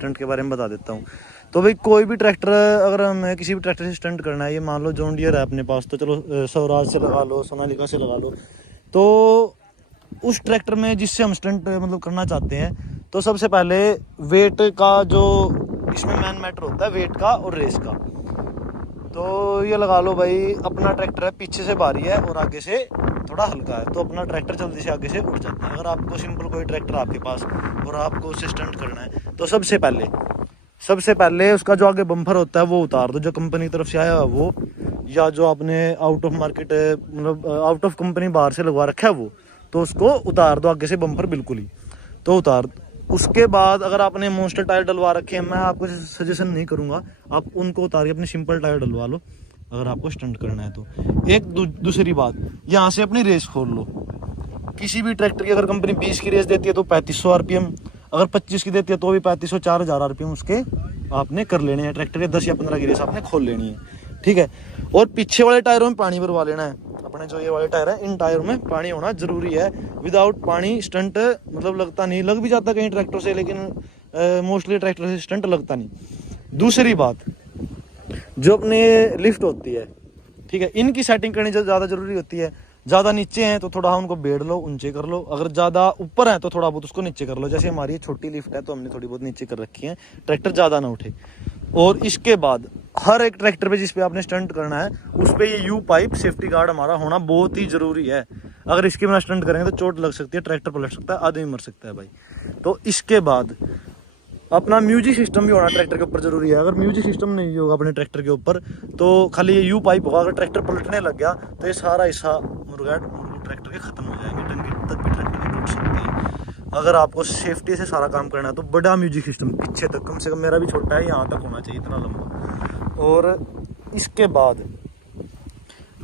Stunt के बारे में बता देता हूँ। तो भाई कोई भी ट्रैक्टर, अगर हमें किसी भी ट्रैक्टर से स्टंट करना है, ये मान लो जॉन डियर है अपने पास, तो चलो स्वराज से लगा लो, सोनालिका से लगा लो, तो उस ट्रैक्टर में जिससे हम स्टंट मतलब करना चाहते हैं, तो सबसे पहले वेट का जो इसमें मैन मैटर होता है, वेट का और रेस का। तो ये लगा लो भाई अपना ट्रैक्टर है, पीछे से भारी है और आगे से थोड़ा हल्का है, तो अपना ट्रैक्टर जल्दी से आगे से उठ जाता है। अगर आपको सिंपल कोई ट्रैक्टर आपके पास और आपको उससे स्टंट करना है, तो सबसे पहले उसका जो आगे बम्पर होता है वो उतार दो, जो कंपनी की तरफ से आया है वो, या जो आपने आउट ऑफ मार्केट मतलब आउट ऑफ कंपनी बाहर से लगवा रखा है वो, तो उसको उतार दो आगे से बम्पर बिल्कुल ही, तो उतार। उसके बाद अगर आपने मॉन्स्टर टायर डलवा रखे हैं, मैं आपको सजेशन नहीं करूंगा, आप उनको उतार के अपने सिंपल टायर डलवा लो अगर आपको स्टंट करना है तो। एक दूसरी बात, यहाँ से अपनी रेस खोल लो। किसी भी ट्रैक्टर की अगर कंपनी 20 की रेस देती है तो 3500 आरपीएम, अगर 25 की देती है तो भी 3500 4000 आरपीएम उसके आपने कर लेने हैं। ट्रैक्टर के 10 या 15 की रेस आपने खोल लेनी है, ठीक है। और पीछे वाले टायरों में पानी भरवा लेना है अपने, जो ये वाले टायर है इन टायरों में पानी होना जरूरी है। विदाउट पानी स्टंट मतलब लगता नहीं, लग भी जाता कहीं ट्रैक्टर से, लेकिन मोस्टली ट्रैक्टर से स्टंट लगता नहीं। दूसरी बात, जो अपने लिफ्ट होती है, ठीक है, इनकी सेटिंग करनी ज़्यादा जरूरी होती है। ज़्यादा नीचे हैं तो थोड़ा उनको बेड़ लो, ऊंचे कर लो, अगर ज़्यादा ऊपर हैं तो थोड़ा बहुत उसको नीचे कर लो। जैसे हमारी छोटी लिफ्ट है तो हमने थोड़ी बहुत नीचे कर रखी है, ट्रैक्टर ज़्यादा ना उठे। और इसके बाद हर एक ट्रैक्टर पे जिस पे आपने स्टंट करना है उस पे ये यू पाइप सेफ्टी गार्ड हमारा होना बहुत ही जरूरी है। अगर इसके बिना स्टंट करेंगे तो चोट लग सकती है, ट्रैक्टर पलट सकता है, आदमी मर सकता है भाई। तो इसके बाद अपना म्यूजिक सिस्टम भी होना ट्रैक्टर के ऊपर जरूरी है। अगर म्यूजिक सिस्टम नहीं होगा अपने ट्रैक्टर के ऊपर तो खाली ये यू पाइप होगा, अगर ट्रैक्टर पलटने लग गया तो ये सारा हिस्सा मुर्गा ट्रैक्टर के खत्म हो जाएंगे, टंकी तक भी ट्रैक्टर की टूट सकती है। अगर आपको सेफ्टी से सारा काम करना है तो बड़ा म्यूजिक सिस्टम पीछे तक, कम से कम मेरा भी छोटा है, यहाँ तक होना चाहिए, इतना लंबा। और इसके बाद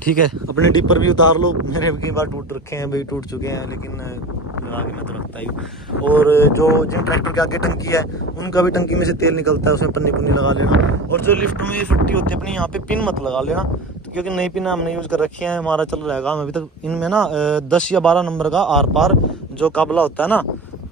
ठीक है, अपने डिपर भी उतार लो। मेरे कई बार टूट रखे हैं भाई, टूट चुके हैं, लेकिन लगा के मैं तो रखता ही हूँ। और जो जिन ट्रैक्टर के आगे टंकी है उनका भी टंकी में से तेल निकलता है, उसमें पन्नी पुन्नी लगा लेना। और जो लिफ्ट में फट्टी होती है अपनी, यहाँ पे पिन मत लगा लेना, तो क्योंकि नई पिन हमने यूज़ कर रखी है, हमारा चल रहेगा हम अभी तक इनमें ना 10 या 12 नंबर का आर पार जो काबला होता है ना,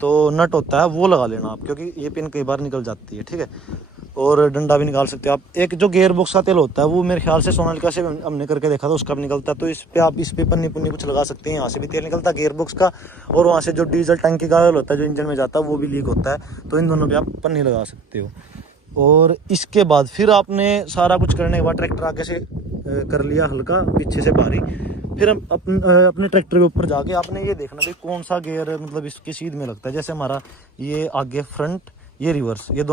तो नट होता है वो लगा लेना आप, क्योंकि ये पिन कई बार निकल जाती है, ठीक है। और डंडा भी निकाल सकते हो आप। एक जो गियर बॉक्स का तेल होता है वो मेरे ख्याल से सोनालिका से हमने करके देखा था, उसका भी निकलता है। तो इस पे आप इस पे पन्नी पुन्नी कुछ लगा सकते हैं, यहाँ से भी तेल निकलता है गियर बॉक्स का, और वहाँ से जो डीजल टंकी का ऑयल होता है जो इंजन में जाता है वो भी लीक होता है, तो इन दोनों पे आप पन्नी लगा सकते हो। और इसके बाद फिर आपने सारा कुछ करने के बाद ट्रैक्टर आगे से कर लिया हल्का, पीछे से भारी, फिर अपने ट्रैक्टर के ऊपर जाके आपने ये देखना भाई कौन सा गियर मतलब इसकी सीध में लगता है। जैसे हमारा ये आगे फ्रंट, ये रिवर्स, ये